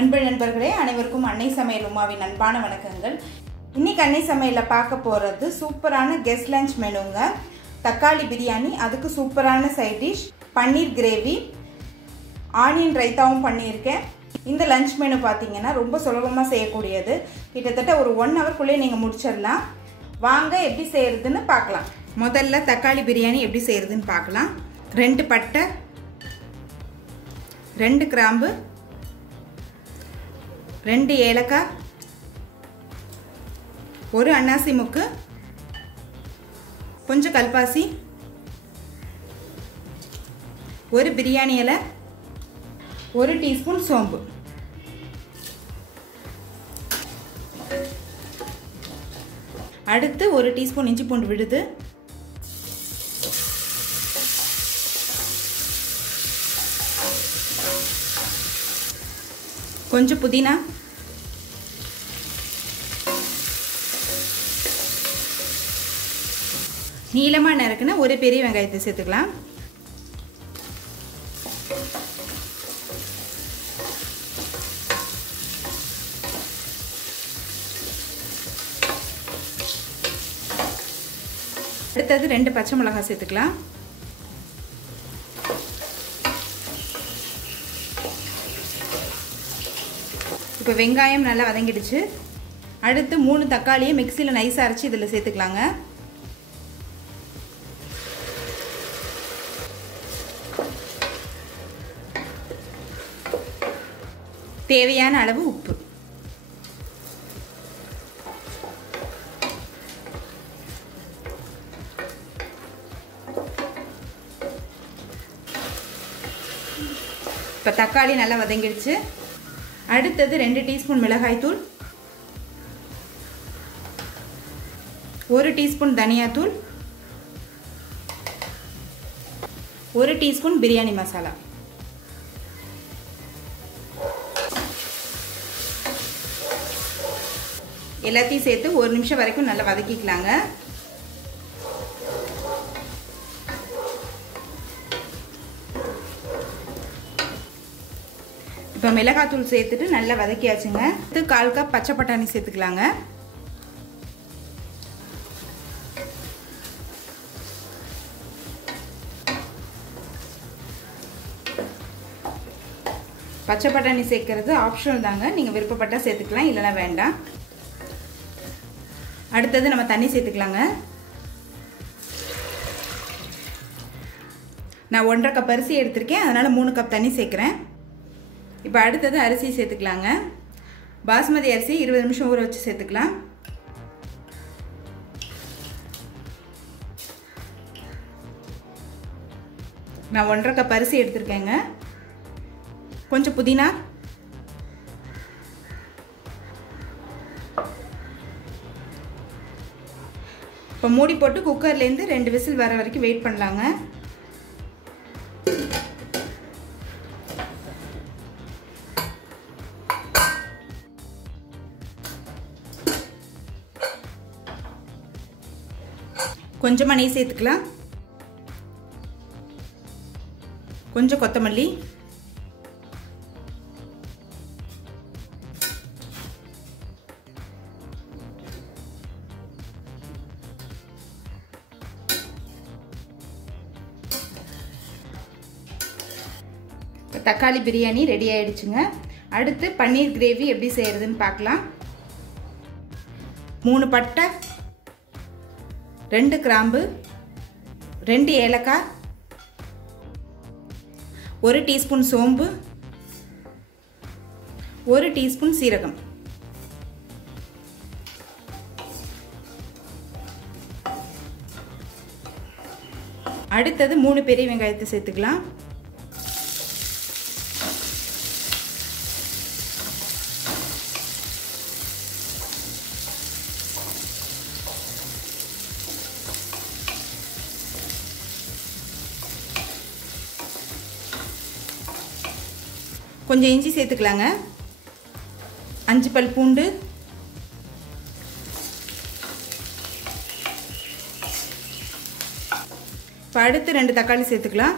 அன்பு நண்பர்களே, அனைவருக்கும் அன்னை சமையல் உமாவின் அன்பான வணக்கங்கள். இன்னைக்கு அன்னை சமையலில் பார்க்க போகிறது சூப்பரான கெஸ்ட் லஞ்ச் மெனுங்க. தக்காளி பிரியாணி, அதுக்கு சூப்பரான சைட் டிஷ், பன்னீர் கிரேவி, ஆனியன் ரைத்தாவும் பண்ணியிருக்கேன். இந்த லஞ்ச் மெனு பார்த்தீங்கன்னா ரொம்ப சுலபமாக செய்யக்கூடியது. கிட்டத்தட்ட ஒரு 1 ஹவர்க்குள்ளே நீங்கள் முடிச்சிடலாம். வாங்க எப்படி செய்கிறதுன்னு பார்க்கலாம். முதல்ல தக்காளி பிரியாணி எப்படி செய்கிறதுன்னு பார்க்கலாம். 2 பட்டை, 2 கிராம்பு, 2 ஏலக்காய், 1 அன்னாசி முக்கு, கொஞ்சம் கல்பாசி, 1 பிரியாணி இலை, 1 டீஸ்பூன் சோம்பு. அடுத்து 1 டீஸ்பூன் இஞ்சி பூண்டு விழுது, கொஞ்சம் புதினா, நீளமாக நறுக்குன 1 பெரிய வெங்காயத்தை சேர்த்துக்கலாம். அடுத்தது 2 பச்சை மிளகாய் சேர்த்துக்கலாம். இப்போ வெங்காயம் நல்லா வதங்கிடுச்சு. அடுத்து 3 தக்காளியை மிக்சியில் நைஸாக அரைச்சி இதில் சேர்த்துக்கலாங்க. தேவையான அளவு உப்பு. இப்போ தக்காளி நல்லா வதங்கிடுச்சு. அடுத்தது 2 டீஸ்பூன் மிளகாய்த்தூள், 1 டீஸ்பூன் தனியாத்தூள், 1 டீஸ்பூன் பிரியாணி மசாலா. எல்லாத்தையும் சேர்த்து 1 நிமிஷம் வரைக்கும் நல்லா வதக்கிக்கலாங்க. இப்போ மிளகாத்தூள் சேர்த்துட்டு நல்லா வதக்கியாச்சுங்க. அடுத்து 1/4 கப் பச்சை பட்டாணி சேர்த்துக்கலாங்க. பச்சை பட்டாணி சேர்க்கறது ஆப்ஷனல் தாங்க, நீங்கள் விருப்பப்பட்டால் சேர்த்துக்கலாம், இல்லைனா வேண்டாம். அடுத்தது நம்ம தண்ணி சேர்த்துக்கலாங்க. நான் 1.5 கப் அரிசி எடுத்திருக்கேன், அதனால் 3 கப் தண்ணி சேர்க்குறேன். இப்போ அடுத்தது அரிசி சேர்த்துக்கலாங்க. பாஸ்மதி அரிசி 20 நிமிஷம் ஊற வச்சு சேர்த்துக்கலாம். நான் 1.5 கப் அரிசி எடுத்திருக்கேங்க. கொஞ்சம் புதினா, இப்போ மூடி போட்டு குக்கர்லேருந்து 2 விசில் வர வரைக்கும் வெயிட் பண்ணலாங்க. கொஞ்சமாக நெய் சேர்த்துக்கலாம். கொஞ்சம் கொத்தமல்லி, தக்காளி பிரியாணி ரெடி ஆயிடுச்சுங்க. அடுத்து பன்னீர் கிரேவி எப்படி செய்யறதுன்னு பார்க்கலாம். 3 பட்டை, 2 கிராம்பு, 2 ஏலக்காய், 1 டீஸ்பூன் சோம்பு, 1 டீஸ்பூன் சீரகம். அடுத்தது 3 பெரிய வெங்காயத்தை சேர்த்துக்கலாம். கொஞ்சம் இஞ்சி சேர்த்துக்கலாங்க. 5 பல் பூண்டு, இப்போ அடுத்து 2 தக்காளி சேர்த்துக்கலாம்.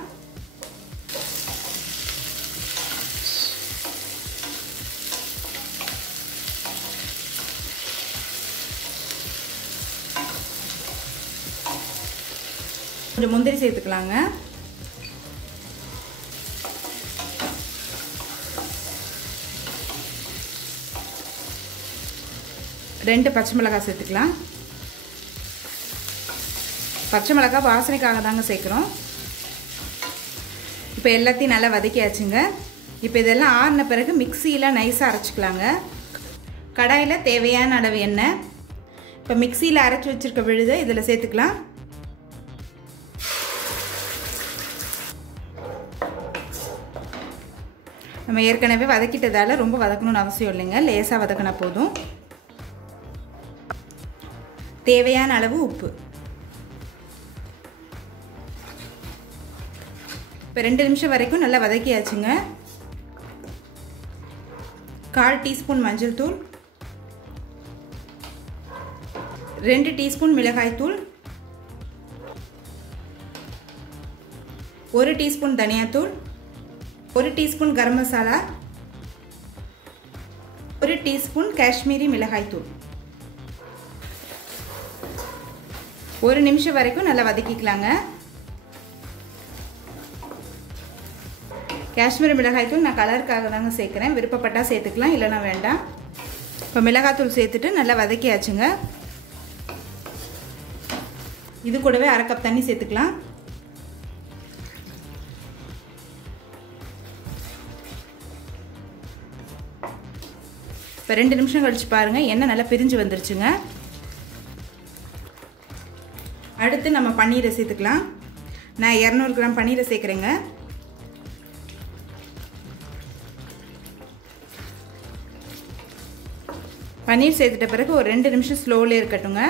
கொஞ்சம் முந்திரி சேர்த்துக்கலாங்க. ரெண்டு பச்சை மிளகாய் சேர்த்துக்கலாம். பச்சை மிளகாய் வாசனைக்காக தாங்க சேர்க்குறோம். இப்போ எல்லாத்தையும் நல்லா வதக்கியாச்சுங்க. இப்போ இதெல்லாம் ஆறின பிறகு மிக்சியில் நைஸாக அரைச்சிக்கலாங்க. கடாயில் தேவையான அளவு எண்ணெய். இப்போ மிக்சியில் அரைச்சி வச்சுருக்க விழுதை இதில் சேர்த்துக்கலாம். நம்ம ஏற்கனவே வதக்கிட்டதால் ரொம்ப வதக்கணும்னு அவசியம் இல்லைங்க. லேசாக வதக்கினா போதும். தேவையான அளவு உப்பு. இப்போ 2 நிமிஷம் வரைக்கும் நல்லா வதக்கியாச்சுங்க. 1/4 டீஸ்பூன் மஞ்சள் தூள், 2 டீஸ்பூன் மிளகாய் தூள், 1 டீஸ்பூன் தனியாத்தூள், 1 டீஸ்பூன் கரம் மசாலா, 1 டீஸ்பூன் காஷ்மீரி மிளகாய் தூள். 1 நிமிஷம் வரைக்கும் நல்லா வதக்கிக்கலாங்க. காஷ்மீரி மிளகாய் தூள் நான் கலருக்காக தாங்க சேர்க்குறேன். விருப்பப்பட்டால் சேர்த்துக்கலாம், இல்லைனா வேண்டாம். இப்போ மிளகாத்தூள் சேர்த்துட்டு நல்லா வதக்கியாச்சுங்க. இது கூடவே 1/2 கப் தண்ணி சேர்த்துக்கலாம். இப்போ 2 நிமிஷம் கழிச்சு பாருங்கள், எண்ணெய் நல்லா பிரிஞ்சு வந்துருச்சுங்க. அடுத்து நம்ம பன்னீரை சேர்த்துக்கலாம். நான் 200 கிராம் பன்னீரை சேர்க்குறேங்க. பன்னீர் சேர்த்துட்ட பிறகு ஒரு 2 நிமிஷம் ஸ்லோவில் இருக்கட்டுங்க.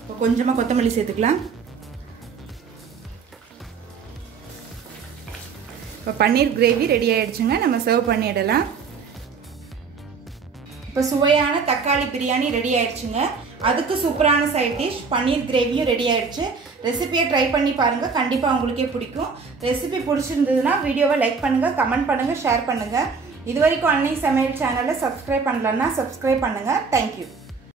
இப்போ கொஞ்சமாக கொத்தமல்லி சேர்த்துக்கலாம். இப்போ பன்னீர் கிரேவி ரெடி ஆகிடுச்சுங்க. நம்ம சர்வ் பண்ணிடலாம். இப்போ சுவையான தக்காளி பிரியாணி ரெடி ஆயிடுச்சுங்க. அதுக்கு சூப்பரான சைட் டிஷ் பன்னீர் கிரேவியும் ரெடி ஆயிடுச்சு. ரெசிபியை ட்ரை பண்ணி பாருங்கள், கண்டிப்பாக உங்களுக்கே பிடிக்கும். ரெசிபி பிடிச்சிருந்ததுன்னா வீடியோவை லைக் பண்ணுங்கள், கமெண்ட் பண்ணுங்கள், ஷேர் பண்ணுங்கள். இது வரைக்கும் அன்னை சமையல் சேனலை சப்ஸ்கிரைப் பண்ணலன்னா சப்ஸ்கிரைப் பண்ணுங்கள். தேங்க்யூ.